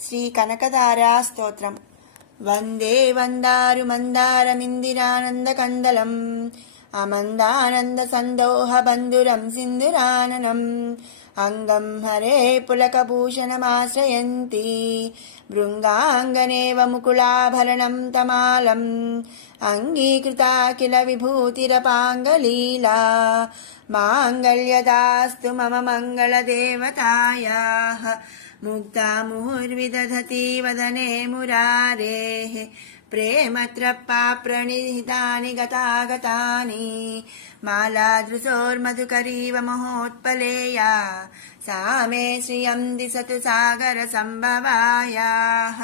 శ్రీ కనకధారా స్తోత్రం. వందే వందారు మందారమిందిరానందకందలం అమందానంద సందోహ బంధురం సింధురాననం అంగం హరే పులకభూషణమాశ్రయంతి భృంగాంగనేవ ముకుళాభరణం తమాలం అంగీకృతా కిల విభూతిరపాంగలీలా మాంగళ్యదాస్తు మమ మంగళదేవతాయాః ముక్తా ముహుర్విదధతి వదనే మురారేః ప్రేమత్రప్పా ప్రణిహితాని గతాగతాని మాలాదృశోర్మధుకరీవ మహోత్పలేయా సా మే శ్రియం దిశతు సాగర సంభవాయాః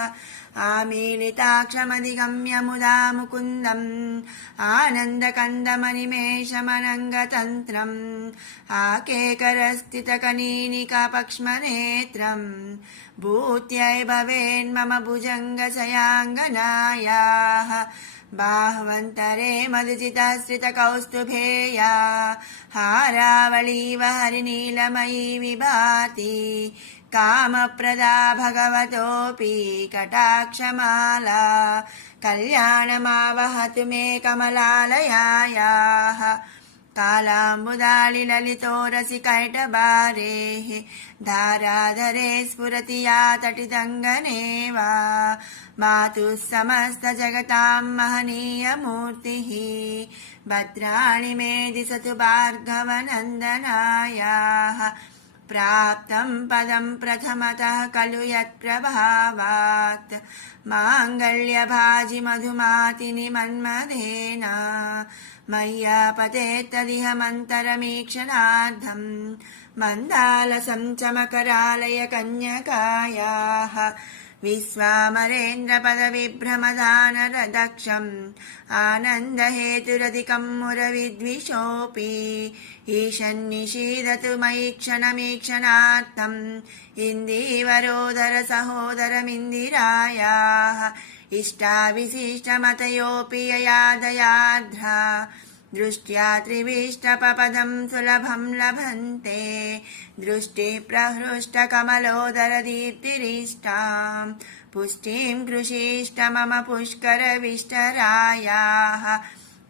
ఆమీలితాక్షమధిగమ్య ముదా ముకుందం ఆనందకందమనిమేషమనంగతంత్రం ఆకేకరస్థితకనీనికాపక్ష్మనేత్రం భూత్యై భవేన్మమ భుజంగశయాంగనాయాః బాహ్వంతరే మధుచితాశ్రితకౌస్తుభేయా హారావళీవ హరినీలమయీ విభాతి కామప్రదా భగవతోపి కటాక్షమాలా కళ్యాణమావహతు మే కమలాలయాయాః కాళాంబుదాళిలలితోరసికైటబారేః ధారాధరే స్ఫురతి యా తటితంగనేవా మాతుః సమస్తజగతాం మహనీయమూర్తిః భద్రాణి మే దిశతు భార్గవనందనాయాః ప్రాప్తం పదం ప్రథమతః ఖలు యత్ప్రభావాత్ మాంగళ్యభాజి మధుమాతిని మన్మథేన మయ్యాపతేత్తదిహ మంతరమీక్షణార్థం మందాలసం చమకరాలయ కన్యకాయాః విశ్వామరేంద్రపదవిభ్రమదానరదక్షం ఆనందహేతురధికం మురవిద్విషోऽపి ఈశన్నిషీదతు మయి క్షణమీక్షణార్థం ఇందీవరోదర సహోదరమిందిరాయాః ఇష్టావిశిష్టమతయోऽపి యయాదయార్ధ్రా దృష్ట్యా త్రివిష్టపపదం సులభం లభంతే దృష్టి ప్రహృష్టకమలోదరదీప్తిరిష్టాం పుష్టిం కృషీష్ట మమ పుష్కరవిష్టరాయాః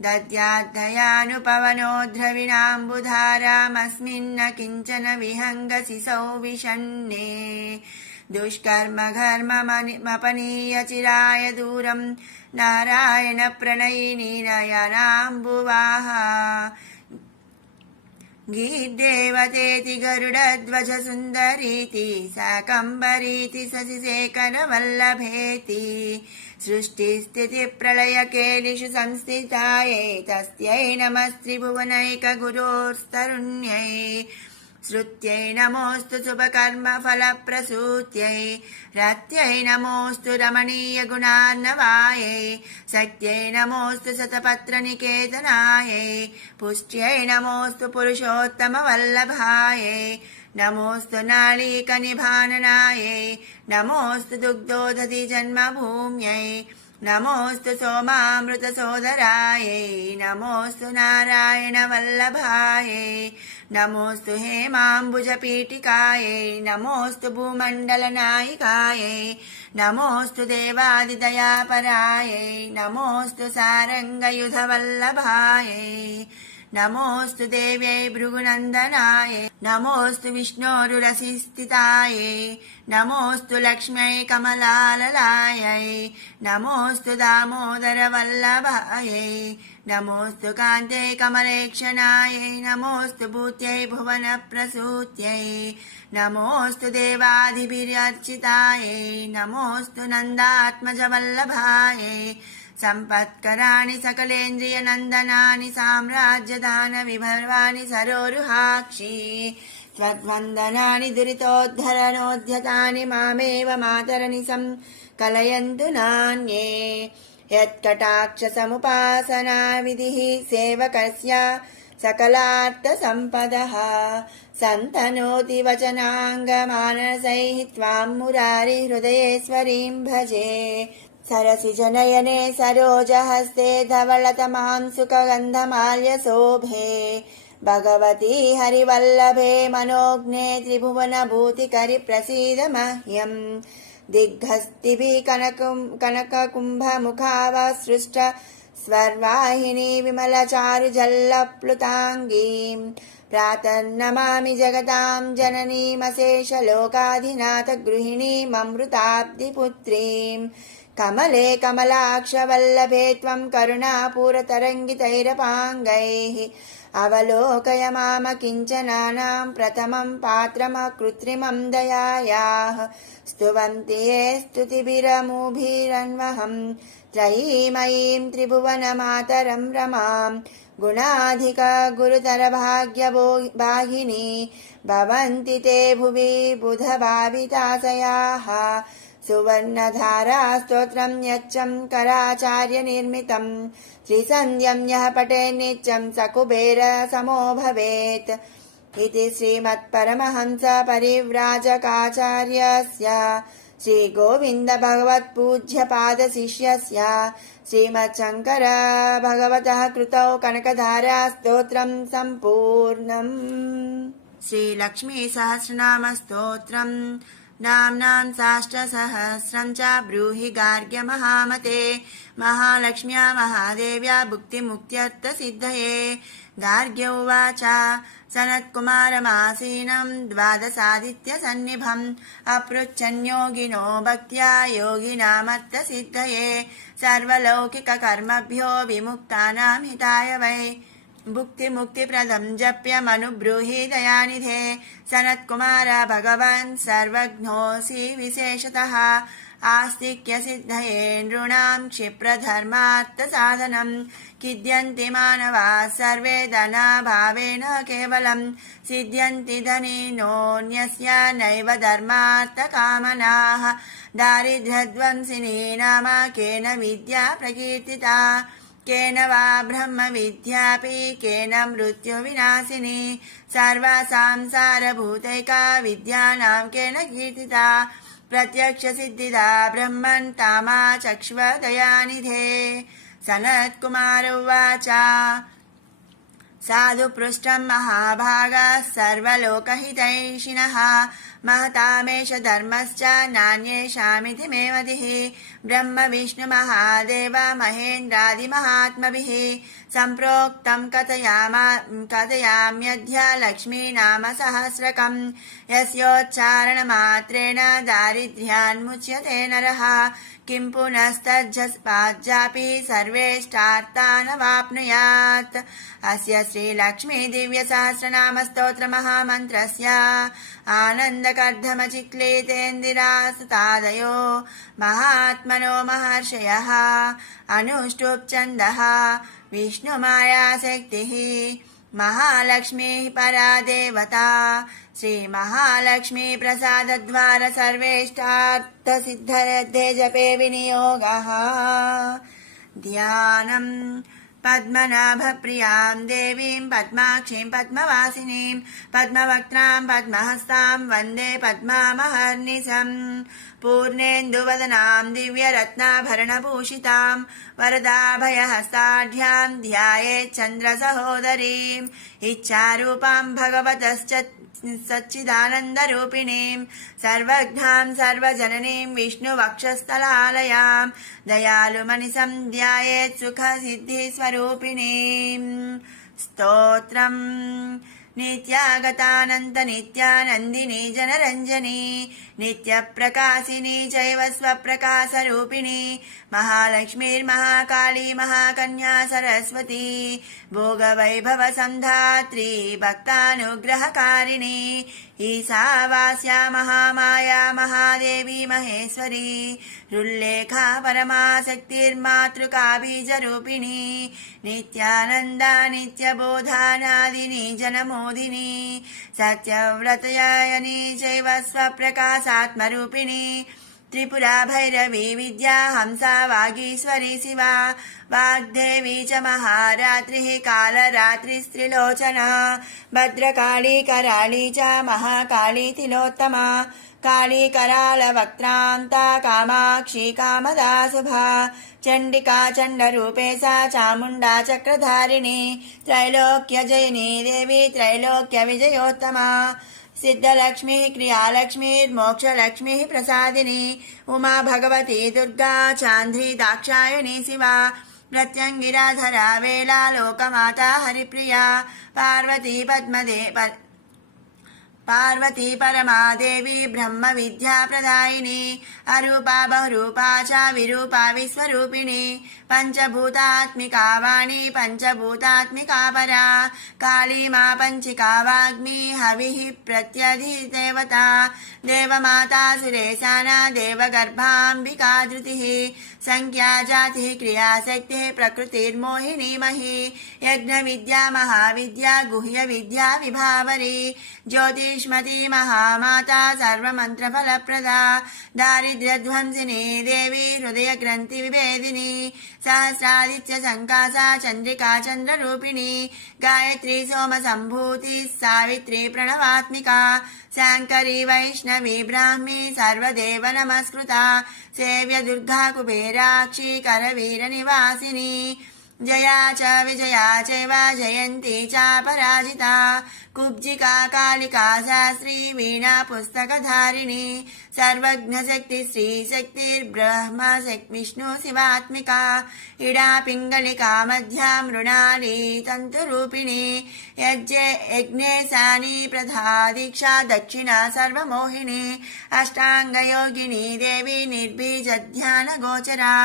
దద్యాద్దయానుపవనోద్రవిణాంబుధారామస్మిన్న కించన విహంగసి సౌవిషన్నే దుష్కర్మఘర్మమపనీయ చిరాయ దూరం నారాయణ ప్రణయిని నయనాంబువాహ గీర్దేవతేతి గరుడధ్వజ సుందరీతి శాకంబరీతి శశిశేఖర వల్లభేతి సృష్టి స్థితి ప్రళయ కేలిషు సంస్థితాయై తస్యై నమస్త్రిభువనైక గురోస్తరుణ్యై శ్రుత్యై నమోస్తు శుభకర్మ ఫలప్రసూత్యై రత్యై నమోస్తు రమణీయ గుణార్ణవాయై శక్త్యై నమోస్తు శతపత్ర నికేతనాయై పుష్ట్యై నమోస్తు పురుషోత్తమ వల్లభాయై నమోస్తు నాళీక నిభాననాయై నమోస్తు దుగ్ధోదధి జన్మభూమ్యై నమోస్తు సోమామృత సోదరాయై నమోస్తు నారాయణ వల్లభాయై నమోస్తు హేమాంబుజ పీఠికాయై నమోస్తు భూమండల నాయికాయై నమోస్తు దేవాదిదయాపరాయై నమోస్తు సారంగయుధ వల్లభాయై నమోస్తు దేవ్యై భృగునందనాయై నమోస్తు విష్ణోరురసిస్థితాయై నమోస్తు లక్ష్మ్యై కమలాలలాయై నమోస్తు దామోదర వల్లభాయై నమోస్తు కాంతే కమలేక్షణాయై నమోస్తు భూత్యై భువన ప్రసూత్యై నమోస్తు దేవాదిభిరర్చితాయై నమోస్తు నందాత్మజ వల్లభాయై సంపత్కరాణి సకలేంద్రియ నందనాని సామ్రాజ్యదాన విభర్వాణి సరోరుహాక్షి త్వద్వందనాని దురితోద్ధరణోద్యతాని మామేవ మాతరనిశం కలయంతు నాన్యే యత్కటాక్ష సముపాసనా విధిః సేవకస్య సకలార్థ సంపదః సంతనోతి వచనాంగమానసైః త్వాం మురారి హృదయేశ్వరీం భజే सरसिजनयने सरोजहस्ते धवलतमां सुखगन्धमाल्यशोभे भगवती हरिवल्लभे मनोज्ञे त्रिभुवनभूतिकरि प्रसीद मह्यम् दिग्हस्तिभिः कनककुम्भमुखावसृष्ट स्वर्वाहिनी विमलचारुजल्लप्लुताङ्गीं प्रातर्नमामि जगतां जननीमशेषलोकाधिनाथगृहिणीममृताब्धिपुत्रीं कमले कमलाक्षवल्लभे त्वं करुणापूरतरङ्गितैरपाङ्गैः अवलोकय माम किञ्चनानां प्रथमं पात्रमकृत्रिमं दयायाः स्तुवन्ति ये स्तुतिभिरमुभिरन्वहं त्रयीमयीं त्रिभुवनमातरं रमां गुणाधिक गुरुतरभाग्यवाहिनी भवन्ति ते भुवि बुधभाविताशयाः सुवर्णधारास्तोत्रं यच्चं कराचार्यनिर्मितं त्रिसन्ध्यं यः पठेत् नित्यं स कुबेरसमो भवेत् इति श्रीमत्परमहंस परिव्राजकाचार्यस्य श्रीगोविन्द भगवत्पूज्यपादशिष्यस्य श्रीमच्छङ्कर भगवतः कृतौ कनकधारा स्तोत्रं सम्पूर्णम्। श्रीलक्ष्मी सहस्रनाम स्तोत्रम् नाम्नां साष्टसहस्रं च ब्रूहि गार्ग्य महामते महालक्ष्म्या महादेव्या भुक्तिमुक्त्यर्थसिद्धये। गार्ग्य उवाच सनत्कुमारमासीनं द्वादशादित्यसन्निभम् अपृच्छन्योगिनो भक्त्या योगिनामर्थसिद्धये सर्वलौकिककर्मभ्यो विमुक्तानां हिताय वै भुक्तिमुक्तिप्रदं जप्यमनुब्रूहि दयानिधे। सनत्कुमार भगवन् सर्वज्ञोऽसि विशेषतः आस्तिक्यसिद्धये नृणां क्षिप्रधर्मार्थसाधनं खिद्यन्ति मानवाः सर्वे धनाभावेन केवलं सिद्ध्यन्ति धनिनोऽन्यस्य नैव धर्मार्थकामनाः दारिद्र्यध्वंसिनी नाम केन विद्या प्रकीर्तिता केन वा ब्रह्मविद्यापि केन मृत्युविनाशिनी सर्वसंसारभूतैका विद्यानां केन कीर्तिता प्रत्यक्षसिद्धिदा ब्रह्मन् तामा चक्ष्व दयानिधे। सनत्कुमार उवाच साधु पृष्ठं महाभागाः सर्वलोकहितैषिणः महतामेष धर्मश्च नान्येषामिति मे मतिः ब्रह्म विष्णु महादेव महेन्द्रादिमहात्मभिः सम्प्रोक्तं कथयाम्यद्य लक्ष्मी नाम सहस्रकं यस्योच्चारणमात्रेण दारिद्र्यान्मुच्यते नरः किं पुनस्तज्जपाज्यापि सर्वेष्टार्थानवाप्नुयात्। अस्य श्रीलक्ष्मी दिव्यसहस्रनाम स्तोत्र महामन्त्रस्य आनन्दकर्धमचिक्लितेन्दिरासतादयो महात्मनो महर्षयः अनुष्टुप् विष्णुमायाशक्तिः महालक्ष्मी परा देवता श्रीमहालक्ष्मी प्रसादद्वार सर्वेष्टार्थसिद्धये जपे विनियोगः। ध्यानम् पद्मनाभप्रियां देवीं पद्माक्षीं पद्मवासिनीं पद्मवक्त्रां पद्महस्तां वन्दे पद्मामहर्निशम् पूर्णेन्दुवदनां दिव्यरत्नाभरणभूषितां वरदाभयहस्ताढ्यां ध्यायेत् चन्द्रसहोदरीम् इच्छारूपां भगवतश्च सच्चिदानन्दरूपिणीं सर्वज्ञां सर्वजननीं विष्णुवक्षस्थलालयां दयालुमनिसं ध्यायेत् सुखसिद्धिस्वरूपिणीम्। स्तोत्रम् नित्यागतानन्त नित्यानन्दिनी जनरञ्जनी नित्यप्रकाशिनी चैव स्वप्रकाशरूपिणी महालक्ष्मीर्महाकाली महाकन्या सरस्वती भोगवैभव संधात्री भक्तानुग्रहकारिणी ईशावास्या महामाया महादेवी महेश्वरी रुल्लेखा परमाशक्तिर्मातृका बीजरूपिणी नित्यानन्दा नित्यबोधानादिनी जनमोदिनी सत्यव्रतयायनी चैव स्वप्रकाशात्मरूपिणी त्रिपुरा भैरवी विद्या हंसा वागीश्वरी शिवा वाग्देवी च महारात्रिः कालरात्रिस्त्रिलोचना भद्रकाली कराली च महाकाली तिलोत्तमा काली करालवक्त्रान्ता कामाक्षी कामदा शुभा चण्डिका चण्डरूपे सा चामुण्डा चक्रधारिणी त्रैलोक्यजयिनी देवी त्रैलोक्यविजयोत्तमा सिद्धलक्ष्मी क्रियालक्ष्मीर्मोक्षलक्ष्मी प्रसादिनी उमा भगवती दुर्गा चांद्री दाक्षायणी शिवा प्रत्यंगिराधरा वेला लोकमाता हरिप्रिया पार्वती परमादेवी ब्रह्म विद्या प्रदायिनी अरूपा बहुरूपा च विरूपा विश्वरूपिणी पंचभूतात्मिका वाणी पंचभूतात्मिका परा काली मां पंचिका वाग्मी हविः प्रत्यधिदेवता देवमाता सुरेशाना देवगर्भाम्बिका धृतिः संख्या जातिः क्रियाशक्तिः प्रकृतिर्मोहिनी मही यज्ञ विद्या महाविद्या गुह्य विद्या विभावरी ज्योतिष्मती महामाता सर्वमन्त्रफलप्रदा दारिद्र्यध्वंसिनी देवी हृदयग्रन्थि विभेदिनी सहस्रादित्य संकासा चंद्रिका चंद्ररूपिणी गायत्री सोमसंभूति सावित्री प्रणवात्मिका शांकरी वैष्णवी ब्राह्मी सर्वदेव नमस्कृता सेव्य दुर्गा कुबेराक्षी करवीर निवासिनी जया च विजया चैव जयन्ती च पराजिता कुब्जिका कालिका शास्त्री वीणा पुस्तकधारिणी सर्वज्ञशक्ति श्री शक्तिर्ब्रह्म विष्णु शिवात्मिका इडा पिंगलिका मध्या मृणाली तंतुरूपिणी यज्ञेशानी प्रधा दीक्षा दक्षिणा सर्वमोहिनी अष्टांग योगिनी देवी निर्बीज ध्यान गोचरा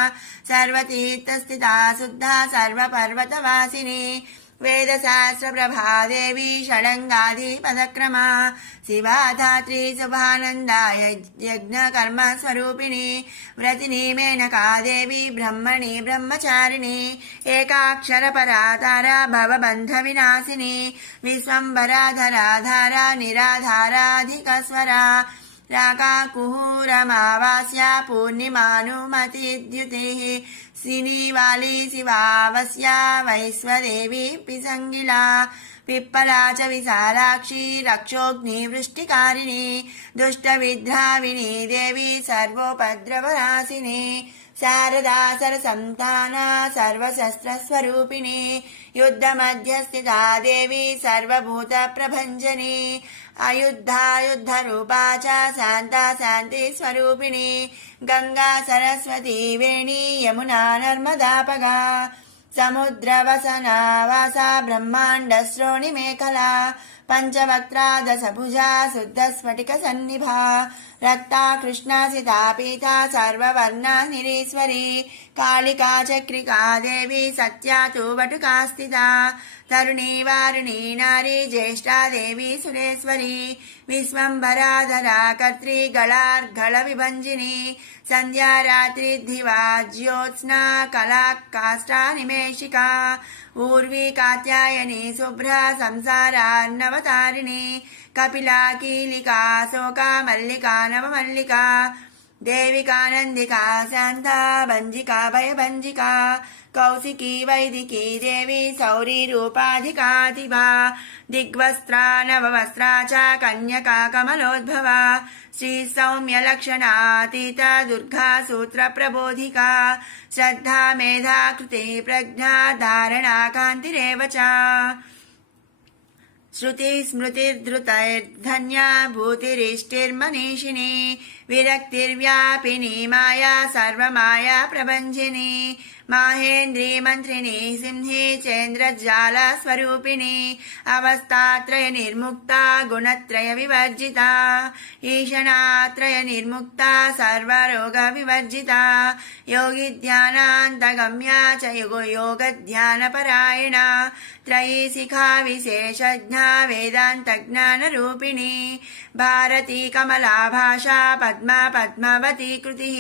सर्वतीर्थस्थिता शुद्धा सर्वपर्वतवासिनी वेदशास्त्र प्रभा देवी षडंगाधि पदक्रमा शिवा धात्री शुभानंदा यज्ञ कर्म स्वरूपिणी व्रतिनी मेनका देवी ब्रह्मणि ब्रह्मचारिणी एकाक्षर परातारा भवबंध विनाशिनी विश्वंभरा धराधारा निराधाराधिकस्वरा राका कुहूरमावास्या पूर्णिमानुमतिद्युतिः सिनीवाली शिवावस्या वैश्वदेवी पिसंगिला पिप्पला च विशालाक्षी रक्षोग्निवृष्टिकारिणी दुष्टविद्राविणी देवी सर्वोपद्रवनाशिनी शारदा सरसंताना सर्वशस्त्रस्वरूपिणी युद्धमध्यस्थिता देवी सर्वभूतप्रभञ्जनी अयुद्धायुद्धरूपा च शान्ता शान्तिस्वरूपिणी गंगा सरस्वती वेणी यमुना नर्मदापगा समुद्रवसना वासा ब्रह्माण्डश्रोणिमेखला पंचवक्त्रा दशभुजा शुद्धस्फटिकसन्निभा रक्ता कृष्णासिता पीता सर्ववर्णा निरीश्वरी कालिका चक्रिका देवी सत्या तु वटुका स्थिता तरुणी वारुणी नारी ज्येष्ठा देवी सुरेश्वरी विश्वंभराधरा कर्त्री गलार्घल विभंजिनी संध्या रात्रि दिवा ज्योत्स्ना कला काष्ठा निमेशिका ऊर्वी कात्यायनी शुभ्रा संसारान्नवतारिणी कपिला कीलिका शोका मल्लिका नवमल्लिका देविकानन्दिका शान्ता भञ्जिका भयभञ्जिका कौशिकी वैदिकी देवी सौरी रूपाधिकातिभा दिग्वस्त्रा नववस्त्रा च कन्यका कमलोद्भवा श्री सौम्य लक्षणातीता दुर्गा सूत्र प्रबोधिका श्रद्धा मेधा कृति प्रज्ञा धारणा कान्तिरेव च श्रुति स्मृतिर्धृतैर्धन्या भूतिरिष्टिर्मनीषिणी विरक्तिर्व्यापिनी माया सर्वमाया प्रभञ्जिनी माहेन्द्री मंत्रिणी सिंही चेन्द्रज्जाल स्वरूपिणी अवस्थात्रय निर्मुक्ता गुणत्रय विवर्जिता ईशनात्रय निर्मुक्ता सर्वरोग विवर्जिता योगी ध्यानान्तगम्या च योग ध्यान परायणा त्रयी शिखा विशेषज्ञा वेदांत ज्ञान रूपिणी भारती कमला भाषा पद्मा पद्मावती कृतिः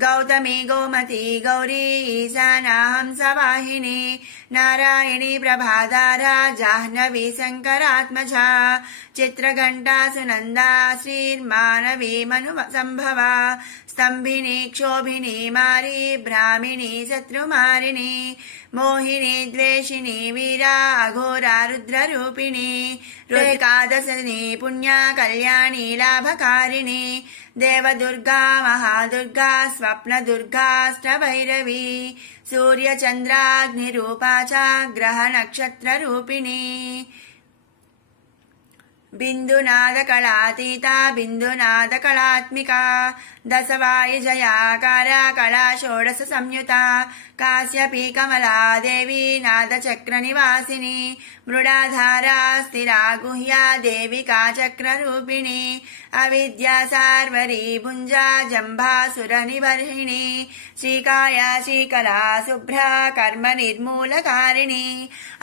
गौतमी गोमती गौरी ईशाना हंसवाहिनी नारायणी प्रभाधारा जाह्नवी शंकरात्मजा चित्रघंटा सुनंदा श्रीर्मानवी मनुसंभवा स्तंभिनी क्षोभिनी मारी ब्राह्मिणी शत्रुमारिणी मोहिनी द्वेषिणी वीरा अघोरा रुद्ररूपिणी एकादशनी पुण्या कल्याणी लाभकारिणी देवदुर्गा महादुर्गा स्वप्नदुर्गाष्टभैरवी सूर्यचन्द्राग्निरूपा च ग्रहनक्षत्ररूपिणी बिन्दुनादकलातीता बिन्दुनादकलात्मिका दशवायुजयाकारा कला षोडश संयुता काश्यपी कमला देवी नादचक्रनिवासिनी मृडाधारा स्थिरा गुह्या देविका चक्ररूपिणी अविद्या सार्वरी भुञ्जा जम्भासुरनिबर्हिणी श्रीकाया श्रीकला शुभ्रा कर्म निर्मूलकारिणी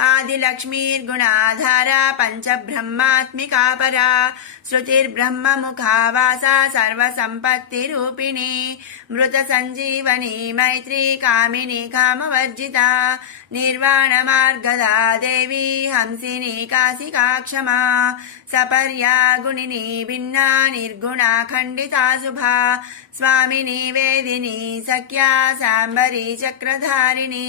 आदिलक्ष्मीर्गुणाधारा पञ्चब्रह्मात्मिका परा श्रुतिर्ब्रह्ममुखा वासा सर्वसम्पत्तिरूपिणी मृतसञ्जीवनी मैत्री कामिनी कामवर्जिता निर्वाणमार्गदा देवी हंसिनी काशिका क्षमा सपर्या गुणिनी भिन्ना निर्गुणा खण्डिता शुभा स्वामिनी वेदिनी सख्या साम्बरी चक्रधारिणी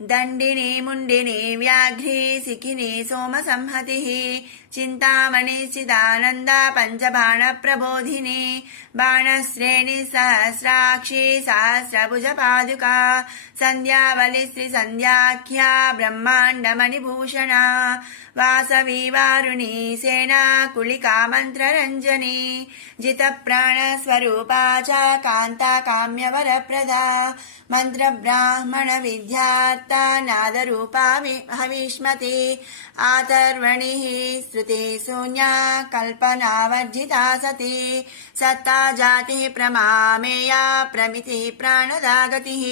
दण्डिनी मुण्डिनी व्याघ्री सिखिनी सोमसंहतिः चिन्तामणि चिदानन्दा पञ्चबाणप्रबोधिनी बाणश्रेणी सहस्राक्षी सहस्रभुजपादुका सन्ध्यावलि श्रीसन्ध्याख्या ब्रह्माण्डमणिभूषणा वासवी वारुणी सेना कुलिका मन्त्ररञ्जनी जितप्राणस्वरूपा च कान्ता काम्यवरप्रदा मन्त्रब्राह्मणविद्यार्था नादरूपा हविष्मती आतर्वणिः श्रुति शून्या कल्पनावर्जिता सती सत्ता जातिः प्रमामेया प्रमितिः प्राणदा गतिः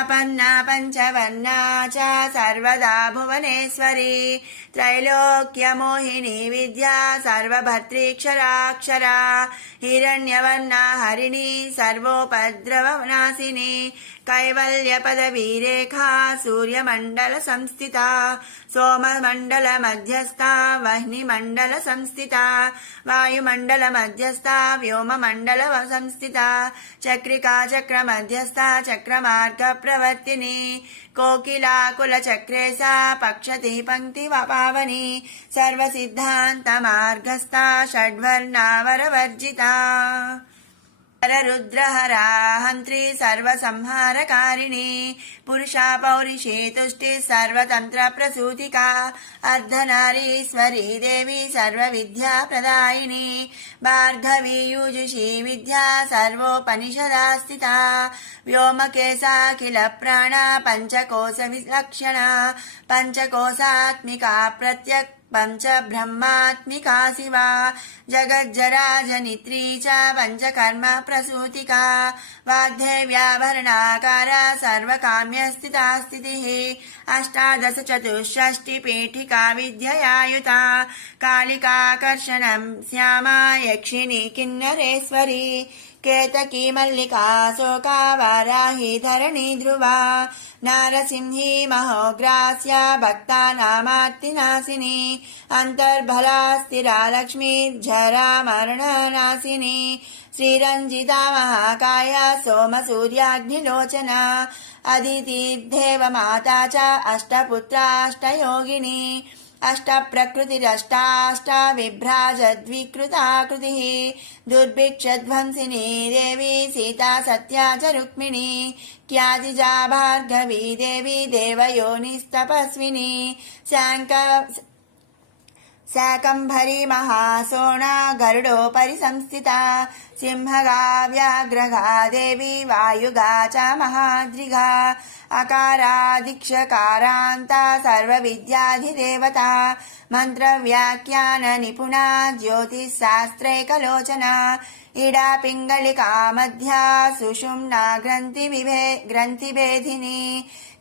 अपन्ना पञ्चवर्णा च सर्वदा भुवनेश्वरी त्रैलोक्यमोहिनी विद्या सर्वभर्तृक्षराक्षरा हिरण्यवर्णा हरिणी सर्वोपद्रवनाशिनी कैवल्यपदवीरेखा सूर्यमण्डल संस्थिता सोममण्डल मध्यस्था वह्निमण्डल संस्थिता वायुमण्डल मध्यस्था व्योममण्डल संस्थिता चक्रिका चक्र मध्यस्था चक्रमार्ग प्रवर्तिनी कोकिलाकुलचक्रे सा पक्षति पंक्ति पावनी सर्वसिद्धान्तमार्गस्था षड्वर्णावरवर्जिता रुद्रहरा हन्त्री सर्वसंहारकारिणी पुरुषा पौरुषे तुष्टि सर्वतन्त्र प्रसूतिका अर्धनारीश्वरी देवी सर्वविद्या प्रदायिनी भार्गवी युजुषी विद्या सर्वोपनिषदा स्थिता व्योमकेशा किल प्राणा पञ्चकोश विलक्षणा पञ्चकोशात्मिका प्रत्यक् पंच ब्रह्मात्मिका शिवा जगज्जरा जनित्री च पंचकर्म प्रसूतिका वाग्देव्याभरणाकारा सर्वकाम्य स्थिता स्थितिः अष्टादश चतुष्षष्टि पीठिका विद्ययायुता कालिकाकर्षणं श्यामा यक्षिणी किन्नरेश्वरी केतकी मल्लिका शोका वाराही धरणी ध्रुवा नारसिंही महोग्रास्या भक्तानामार्तिनाशिनी अंतर्बला स्थिरा लक्ष्मी झरा मरणनाशिनी श्रीरंजिता महाकाया सोमसूर्याग्निलोचना अदिति देवमाता च अष्टपुत्राष्टयोगिनी अष्टप्रकृतिरष्टाष्टा विभ्राजद्विकृताकृतिः दुर्भिक्षध्वंसिनी देवी सीता सत्या च रुक्मिणी ख्यातिजा भार्गवी देवी देवयोनिस्तपस्विनी शाकम्भरी महासोणा गरुडोपरि संस्थिता सिंहगा व्याघ्रगा देवी वायुगा च महाद्रिगा अकारादिक्षकारान्ता सर्वविद्याधिदेवता मन्त्रव्याख्यान निपुणा ज्योतिषशास्त्रैकलोचना इडा पिङ्गलिका मध्या सुषुम्ना ग्रन्थिभेदिनी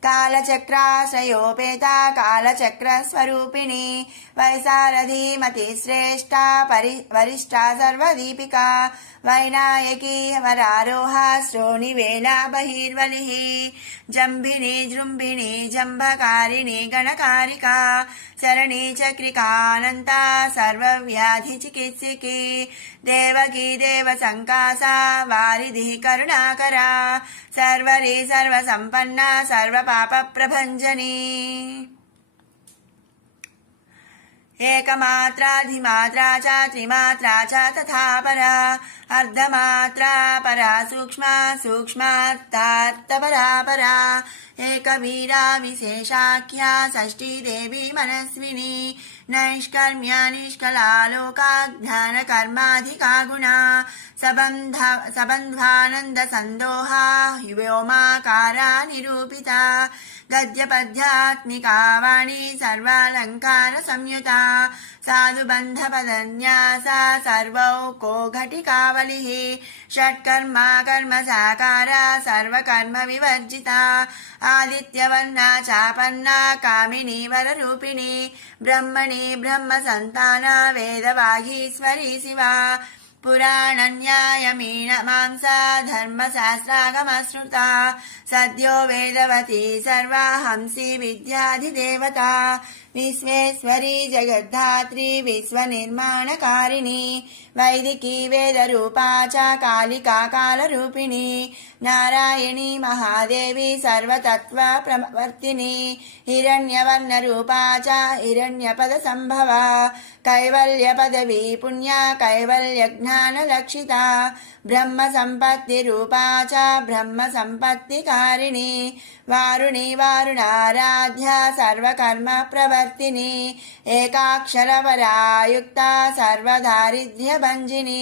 कालचक्राश्रयोपेता कालचक्रस्वरूपिणी वैशारथी मतिश्रेष्ठा वरिष्ठा सर्वदीपिका वैनायकी वरारोहा श्रोणिवेला बहिर्वलिः जम्भिनी जृम्भिणी जम्भकारिणी गणकारिका शरणी चक्रिकानन्ता सर्वव्याधिचिकित्सिकी देवकी देवसङ्कासा वारिधिः करुणाकरा सर्वरी सर्वसम्पन्ना सर्वपापप्रभञ्जनी एकमात्राधिमात्रा च त्रिमात्रा च तथा परा अर्धमात्रा परा सूक्ष्मा सूक्ष्मार्थार्थपरा परा एकवीरा विशेषाख्या षष्ठी देवी मनस्विनी नैष्कर्म्य निष्कलालोकाज्ञानकर्माधिका गुणा सबन्ध्वानन्दसन्दोहा व्योमाकारा निरूपिता गद्यपद्यात्मिका वाणी सर्वालङ्कारसंयुता साधुबन्धपदन्यासा सर्वौको घटिकावलिः षट्कर्मा कर्मसाकारा सर्वकर्मविवर्जिता आदित्यवर्णा चापन्ना कामिनी वररूपिणी ब्रह्मणि ब्रह्मसन्ताना वेदवागीश्वरी शिवा पुराणन्यायमीमांसा धर्मशास्त्रागमश्रुता सद्यो वेदवती सर्वा हंसी विद्याधिदेवता विश्वेश्वरी जगद्धात्री विश्वनिर्माणकारिणी वैदिकी वेदरूपा च कालिका कालरूपिणी नारायणी महादेवी सर्वतत्त्वप्रवर्तिनी हिरण्यवर्णरूपा च हिरण्यपदसम्भवा कैवल्यपदवी पुण्या कैवल्यज्ञानलक्षिता ब्रह्मसम्पत्तिरूपा च ब्रह्मसम्पत्तिकारिणी वारुणी वारुणाराध्या सर्वकर्मप्रवर्तिनी एकाक्षरपरा युक्ता सर्वदारिद्र्यभञ्जिनी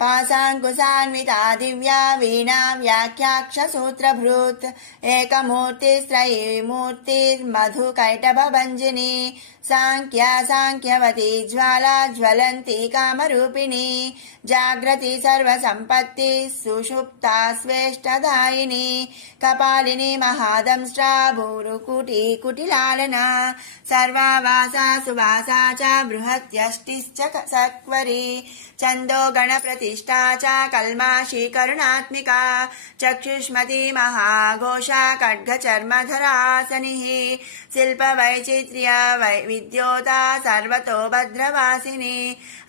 पाशाङ्कुशान्विता दिव्या वीणा व्याख्याक्षसूत्रभृत् एकमूर्तिस्त्रयीमूर्तिर्मधुकैटभभञ्जिनी साङ्ख्या साङ्ख्यवती ज्वाला ज्वलन्ती कामरूपिणी जाग्रती सर्वसम्पत्ति सुषुप्ता स्वेष्टदायिनी कपालिनी महादंष्ट्रा भूरुकुटी कुटिलालना सर्वावासा सुवासा च बृहत्यष्टिश्च सक्वरी छन्दो गणप्रतिष्ठा च कल्माषी करुणात्मिका चक्षुष्मती महाघोषा खड्गचर्मधरासनिः शिल्पवैचित्र्य विद्योता सर्वतो भद्रवासिनी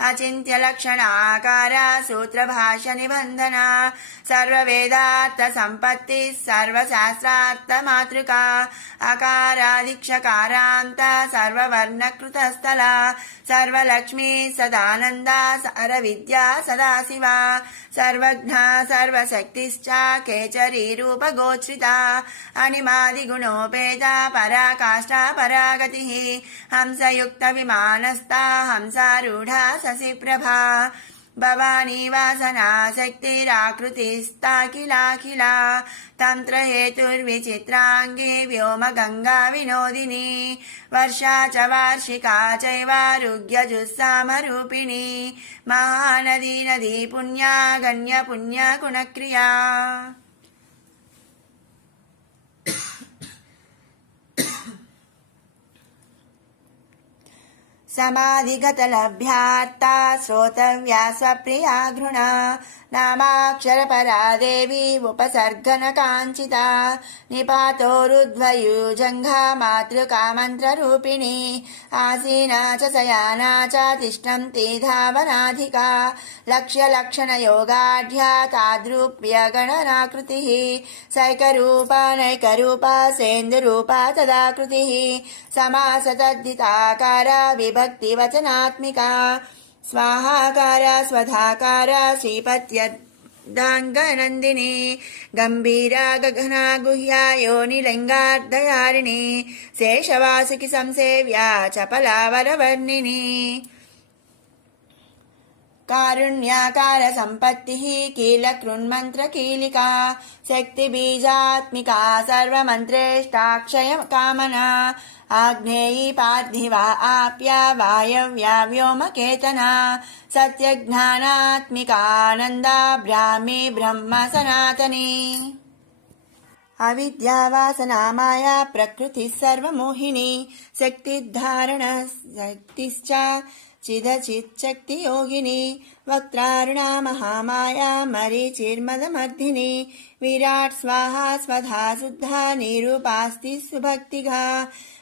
अचिन्त्यलक्षणाकारा सूत्रभाष्यनिबन्धना सर्ववेदार्थसम्पत्तिः सर्वशास्त्रार्थमातृका अकारादिक्षकारान्ता सर्ववर्णकृतस्थला सर्वलक्ष्मी सदानन्दा सरविद्या सदाशिवा सर्वज्ञा सर्वशक्तिश्च केचरी रूपगोचरिता अनिमादिगुणोपेता पराकाष्ठा परागतिः हंसयुक्तविमानस्था हंसारूढा शशिप्रभा भवानी वासना शक्तिराकृतिस्ताखिलाखिला तन्त्रहेतुर्विचित्राङ्गी व्योमगङ्गा विनोदिनी वर्षा च वार्षिका चैवारुग्यजुस्सामरूपिणी महानदी नदी पुण्या गण्यपुण्यगुणक्रिया समाधिगतलभ्यार्ता श्रोतव्या स्वप्रिया घृणा नामाक्षरपरा देवी उपसर्गनकाञ्चिता निपातोरुध्वयुजङ्घा मातृका मन्त्ररूपिणी आसीना च शयाना च तिष्ठन्ती धावनाधिका लक्ष्यलक्षणयोगाढ्या ताद्रूप्यगणनाकृतिः सैकरूपा नैकरूपा सेन्दुरूपा तदाकृतिः समासतद्धिताकारा विभक्तिवचनात्मिका स्वाहाकारा स्वधाकारा श्रीपत्यर्धाङ्गनन्दिनी गम्भीरा गगना गुह्या योनिलिङ्गार्धयारिणी शेषवासुकि संसेव्या चपलावरवर्णिनी कारुण्याकार सम्पत्तिः कीलकृन्मन्त्रकीलिका शक्तिबीजात्मिका सर्वमन्त्रेष्टाक्षय कामना आग्नेयी पार्थिवा आप्या वायव्या व्योमकेतना सत्यज्ञानात्मिकानन्दा ब्राह्मी ब्रह्म सनातनी अविद्यावासना माया प्रकृतिः सर्वमोहिनी शक्तिधारण शक्तिश्च चिदचिच्छक्तियोगिनी वक्त्रारुणा महामाया मरीचिर्मदमर्दिनी विराट् स्वाहा स्वधा शुद्धा निरूपास्ति सुभक्तिगा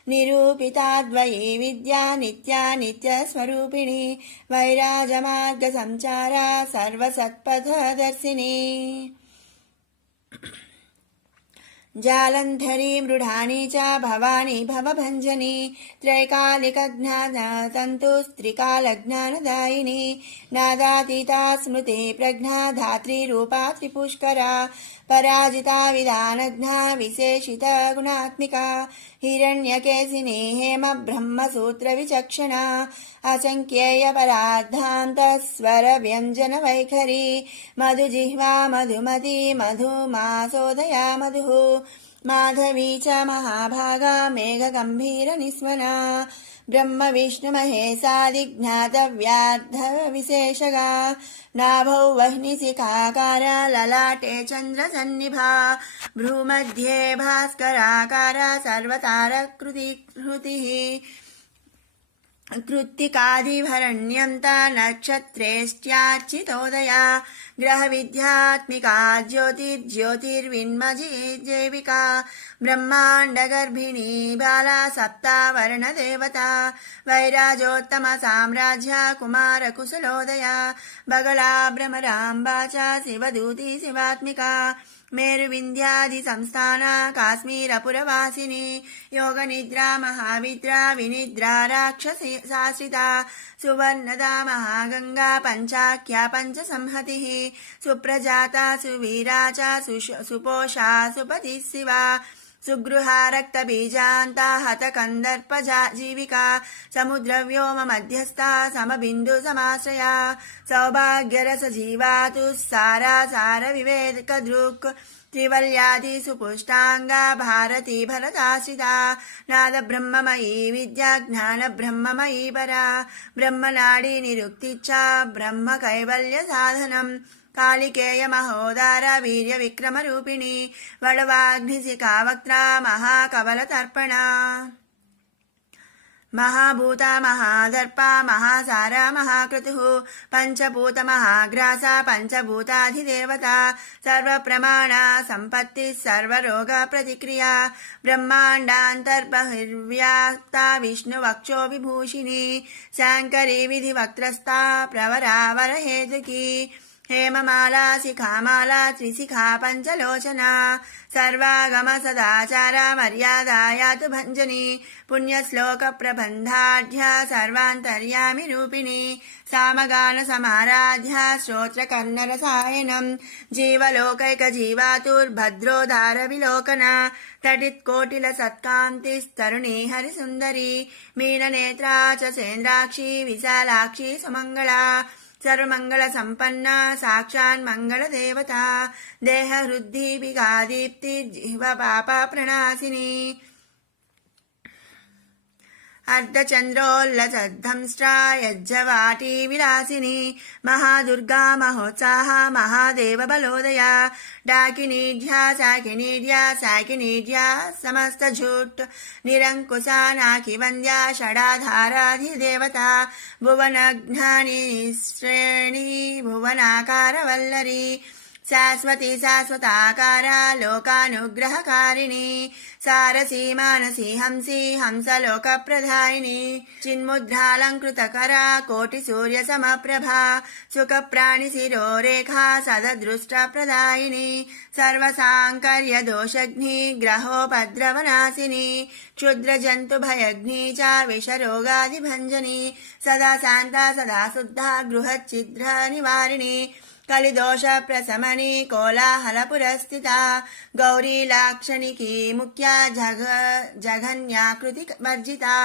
निरूपिताद्वयी विद्या नित्या नित्यस्वरूपिणी वैराजमार्गसञ्चारा सर्वसत्पथदर्शिनी जालन्धरी मृढानी च भवानी भवभञ्जनी त्रैकालिकज्ञानतन्तुस्त्रिकालज्ञानदायिनी नादातीता स्मृति प्रज्ञा धात्रीरूपा त्रिपुष्करा पराजिता विधानज्ञा विशेषिता गुणात्मिका हिरण्यकेशिनी हेमब्रह्मसूत्रविचक्षणा असङ्ख्येयपरार्धान्तस्वरव्यञ्जनवैखरी मधुजिह्वा मधुमती मधुमासोदया मधुः माधवी च महाभागा मेघगम्भीरनिस्वना ब्रह्मविष्णुमहेशादिज्ञातव्याद्धविशेषगा नाभौ वह्निशिखाकारा ललाटे चन्द्रसन्निभा भ्रूमध्ये भास्कराकारा सर्वतारकृतिः कृत्तिकादिभरण्यन्ता नक्षत्रेष्ट्यार्चितोदया ग्रहविद्यात्मिका ज्योतिर्ज्योतिर्विन्मजीजैविका ब्रह्माण्डगर्भिणी बाला सप्तावर्णदेवता वैराजोत्तमसाम्राज्या कुमारकुशलोदया बगला भ्रमराम्बा च शिवदूती शिवात्मिका मेरुविन्ध्यादिसंस्थाना काश्मीरपुरवासिनी योगनिद्रा महाविद्रा विनिद्रा राक्षसाश्रिता सुवर्णदा महागंगा पञ्चाख्या पञ्चसंहतिः सुप्रजाता सुवीरा च सुपोषा सुपतिः शिवा सुगृहा रक्तबीजान्ता हतकन्दर्पजीविका समुद्रव्योम मध्यस्था समबिन्दुसमाश्रया सौभाग्यरसजीवातुः सारा सारविवेकदृक् त्रिवल्यादि सुपुष्टांगा भारती भरताश्रिता नादब्रह्ममयी विद्या ज्ञानब्रह्ममयी परा ब्रह्मनाडी निरुक्तिच्चा ब्रह्म कैवल्य साधनम् कालिकेय महोदार वीर्य विक्रम रूपिणी वडवाग्निशिखा वक्त्रा महाकवलतर्पणा महाभूता महादर्पा महासारा महाक्रतुः पंचभूत महाग्रासा पंचभूताधिदेवता सर्वप्रमाणा संपत्ति सर्वरोग प्रतिक्रिया ब्रह्माण्डान्तर्बहिर्व्याप्ता विष्णुवक्षो विभूषिणी शाङ्करी विधिवक्त्रस्था प्रवरावरहेतुकी हेममाला शिखामाला त्रिशिखा पञ्चलोचना सर्वागम सदाचारा मर्यादायातु भञ्जनी पुण्यश्लोकप्रबन्धाढ्या सर्वान्तर्यामि रूपिणी सामगान समाराध्या श्रोत्रकर्णरसायनम् जीवलोकैकजीवातुर्भद्रोदारविलोकना तटित्कोटिलसत्कान्तिस्तरुणी हरिसुन्दरी मीननेत्रा च सेन्द्राक्षी विशालाक्षी सुमङ्गला सर्वमंगल संपन्ना साक्षान् मंगल देवता देह हृद्धि विगादीप्ति जिह्वा पापा प्रणाशिनी अर्धचन्द्रोल्लसद्धंष्ट्रा यज्जवाटी विलासिनी महादुर्गा महोत्साहा महादेव बलोदया डाकिनीढ्या साकिनीढ्या समस्तझूट निरंकुशा नाकिवन्द्या षडाधाराधिदेवता भुवनघ्नानि श्रेणी भुवनाकारवल्लरी शाश्वती शाश्वताकारा लोकानुग्रहकारिणी सारसी मानसी हंसी हंसलोकप्रदायिनी चिन्मुद्रालङ्कृतकरा कोटिसूर्यसमप्रभा सुखप्राणिशिरोरेखा सददृष्टप्रदायिनी सर्वसाङ्कर्यदोषघ्नी ग्रहोपद्रवनाशिनी क्षुद्रजन्तुभयघ्नी च विषरोगादिभञ्जनी सदा शान्ता सदा शुद्धा गृहच्छिद्रनिवारिणी कलिदोष प्रशमनी कोलाहलपुरस्थिता गौरी लाक्षणिकी मुख्या जघन्याकृति वर्जिता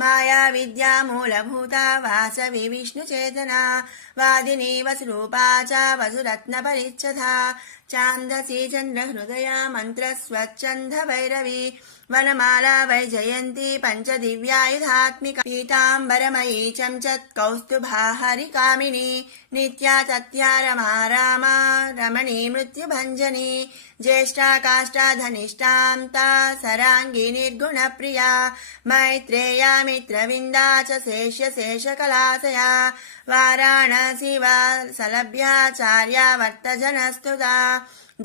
माया विद्या मूलभूता वासवी विष्णुचेतना वादिनी वसुरूपा च वसुरत्न परिच्छदा चान्दसी चन्द्रहृदया मन्त्रस्वच्छन्द भैरवी वनमाला वैजयन्ती पञ्चदिव्यायुधात्मिका पीताम्बरमयी चंचत् कौस्तुभा हरिकामिनी नित्या तत्या रमा रामा रमणी मृत्युभञ्जनी ज्येष्ठा काष्ठा धनिष्ठान्ता सराङ्गी निर्गुणप्रिया मैत्रेया मित्रविन्दा च शेषकलाशया वाराणसी वासलभ्याचार्या वर्तजनस्तुता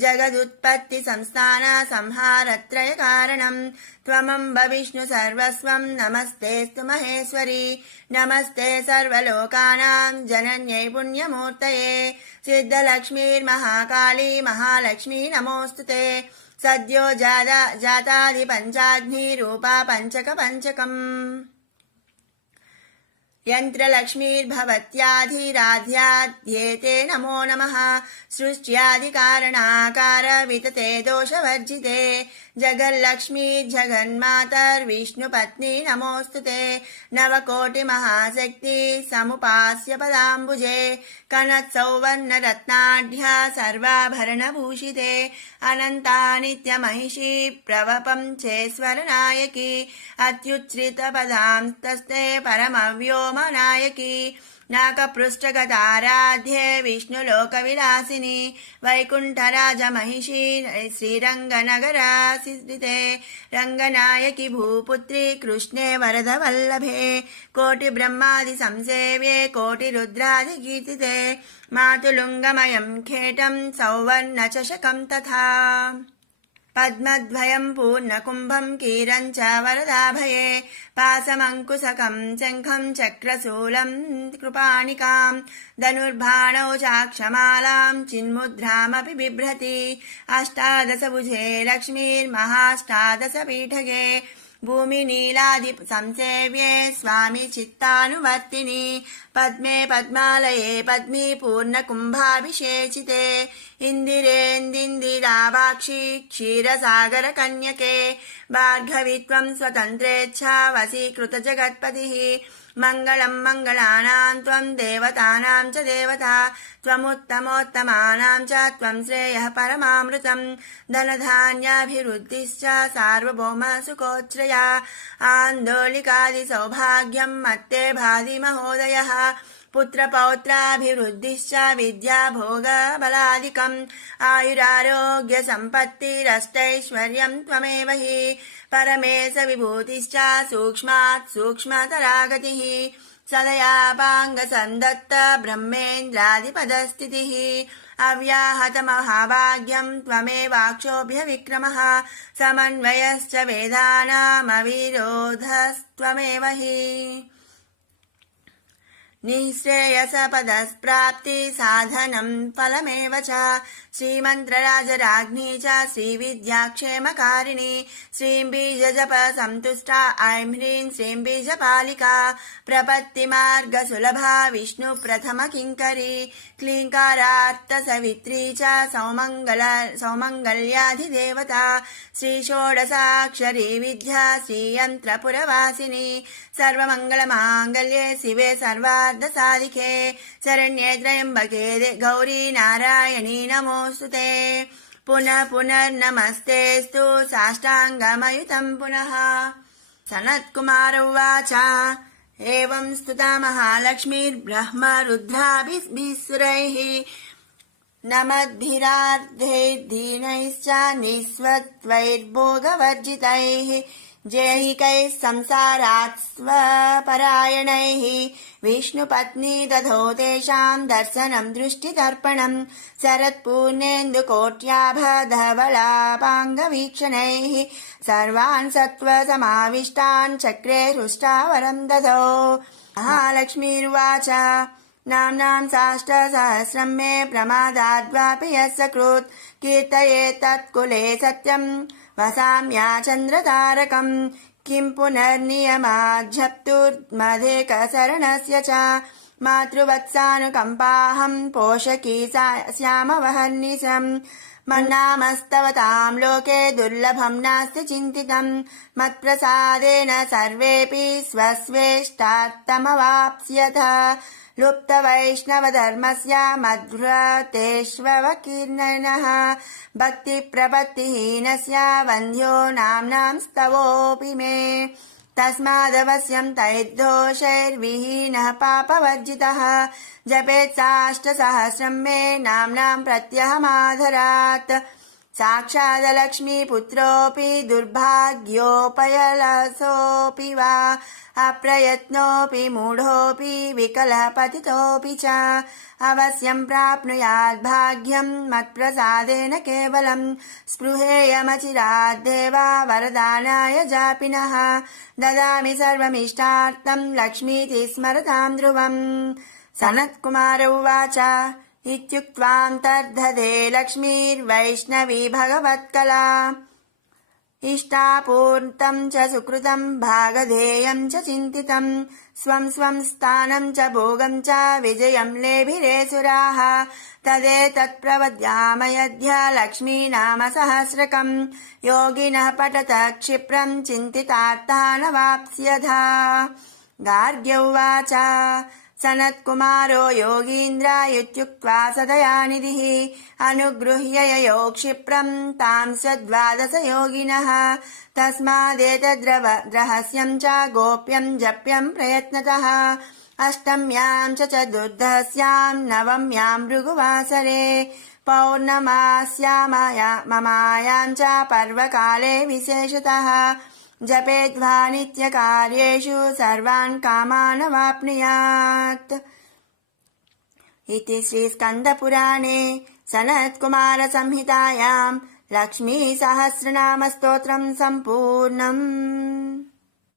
जगदुत्पत्ति संस्थाना संहारत्रय कारणम् त्वमम्ब विष्णु सर्वस्वं नमस्तेस्तु महेश्वरी नमस्ते सर्वलोकानां जनन्यै पुण्यमूर्तये सिद्धलक्ष्मीर्महाकाली महालक्ष्मी नमोऽस्तुते सद्यो जातादि पञ्चाग्नि रूपा पञ्चकम् यन्त्रलक्ष्मीर्भवत्याधिराध्याध्येते नमो नमः सृष्ट्यादिकारणाकार वितते दोषवर्जिते जगल्लक्ष्मी जगन्मातर्विष्णुपत्नी नमोऽस्तुते नवकोटिमहाशक्ति समुपास्य पदाम्बुजे कनत्सौवर्णरत्नाढ्या सर्वाभरणभूषिते अनन्ता नित्यमहिषी प्रवपं चेश्वरनायकी अत्युच्छ्रितपदांस्तस्ते परमव्योमनायकी नाकपृष्ठगताराध्ये विष्णुलोकविलासिनी वैकुण्ठराजमहिषी श्रीरङ्गनगरासिते रङ्गनायकी भूपुत्री कृष्णे वरदवल्लभे कोटिब्रह्मादिसंसेव्ये कोटिरुद्रादिकीर्तिते मातुलुङ्गमयं खेटं सौवर्णचषकं तथा पद्मद्वयं पूर्णकुम्भं कीरं च वरदाभये पासमङ्कुशकं शङ्खं चक्रशूलं कृपाणिकां धनुर्बाणौ चाक्षमालां चिन्मुद्रामपि बिभ्रति अष्टादशभुजे लक्ष्मीर्महाष्टादशपीठगे भूमिनीलादि संसेव्ये स्वामी चित्तानुवर्तिनि पद्मे पद्मालये पद्मी पूर्णकुम्भाभिषेचिते इन्दिरेन्दिरावाक्षी क्षीरसागरकन्यके भार्गवित्वं स्वतन्त्रेच्छा वशीकृतजगत्पतिः मङ्गलं मङ्गलानां त्वं देवतानां च देवता त्वमुत्तमोत्तमानां च त्वं श्रेयः परमामृतं धनधान्याभिवृद्धिश्च सार्वभौमसुखोच्छ्रया आन्दोलिकादिसौभाग्यं मत्ते भाति महोदयः पुत्रपौत्राभिवृद्धिश्च विद्याभोगबलादिकम् आयुरारोग्यसम्पत्तिरष्टैश्वर्यं त्वमेव हि परमेश विभूतिश्च सूक्ष्मात् सूक्ष्मतरागतिः सदयापाङ्गसन्दत्त ब्रह्मेन्द्रादिपदस्थितिः अव्याहतमहाभाग्यं त्वमेवाक्षोभ्यविक्रमः समन्वयश्च वेदानामविरोधस्त्वमेव हि निःश्रेयसपदप्राप्ति साधनं फलमेव च श्रीमन्त्रराजराज्ञी च श्रीविद्याक्षेमकारिणी श्रीं बीजजप सन्तुष्टा ऐं ह्रीं श्रीं बीजपालिका प्रपत्तिमार्गसुलभा विष्णुप्रथमकिङ्करी क्लीङ्कारार्तसवित्री च सौमङ्गल्याधिदेवता श्रीषोडशाक्षरी विद्या श्रीयन्त्रपुरवासिनी सर्वमङ्गलमाङ्गल्ये शिवे सर्वार्धसाधिके शरण्ये त्र्यम्बके गौरी नारायणी नमोऽस्तुते पुनः पुनर्नमस्तेऽस्तु साष्टाङ्गमयुतं पुनः सनत्कुमार उवाच एवं स्तुता महालक्ष्मीर्ब्रह्म रुद्राभिः नमद्भिरार्धैर्दीनैश्च निःस्वत्वैर्भोगवर्जितैः जेहिकैः संसारात् स्वपरायणैः विष्णुपत्नी दधो तेषां दर्शनं दृष्टितर्पणं शरत्पूर्णेन्दुकोट्याभधवलापाङ्गवीक्षणैः सर्वान् सत्त्वसमाविष्टान् चक्रे हृष्टावरं दधौ महालक्ष्मीर्वाच नाम्नां साष्टसहस्रं मे प्रमादाद्वापि यस्य कृत् कीर्तयेत् तत्कुले सत्यं वसाम्या चन्द्रतारकम् किं पुनर्नियमाज्झप्तुर्मधेकशरणस्य च मातृवत्सानुकम्पाहं पोषकी श्यामवहर्निशम् मन्नामस्तवतां लोके दुर्लभं नास्ति चिन्तितं मत्प्रसादेन सर्वेऽपि स्वस्वेष्टार्थमवाप्स्यथ लुप्तवैष्णवधर्मस्य मध्व्रतेष्वकीर्णनः भक्तिप्रपत्तिहीनस्य वन्ध्यो नाम्नां स्तवोऽपि मे तस्मादवश्यं तैर्दोषैर्विहीनः पापवर्जितः जपेत् साष्टसहस्रं मे नाम्नां प्रत्यहमादरात् साक्षादलक्ष्मीपुत्रोऽपि दुर्भाग्योपयलसोऽपि वा अप्रयत्नोऽपि मूढोऽपि विकलः पतितोऽपि च अवश्यं प्राप्नुयात् भाग्यं मत्प्रसादेन केवलं स्पृहेयमचिराद्देवा वरदानाय जापिनः ददामि सर्वमिष्टार्थं लक्ष्मीति स्मरतां ध्रुवम् सनत्कुमार उवाच इत्युक्त्वान्तर्धदे लक्ष्मीर्वैष्णवी भगवत्कला इष्टापूर्तं च सुकृतं भागधेयं च चिन्तितं स्वं स्वं स्थानं च भोगं च विजयं लेभिरे सुराः तदेतत्प्रवद्यामयध्य लक्ष्मीनाम सहस्रकं योगिनः पठतः क्षिप्रं चिन्तितार्थः न वाप्स्यथा। गार्ग्य उवाच सनत्कुमारो योगीन्द्रायुत्युक्त्वा सदयानिधिः अनुगृह्य ययौ क्षिप्रं तां स योगिनः तस्मादेतद्रहस्यं च गोप्यं जप्यं प्रयत्नतः अष्टम्यां च चतुर्दश्यां नवम्यां भृगुवासरे पौर्णमास्याममायां च पर्वकाले विशेषतः जपेद्वा नित्यकार्येषु सर्वान् कामान् वाप्नुयात्। इति श्रीस्कन्दपुराणे सनत्कुमारसंहितायां लक्ष्मीसहस्रनामस्तोत्रं सम्पूर्णम्।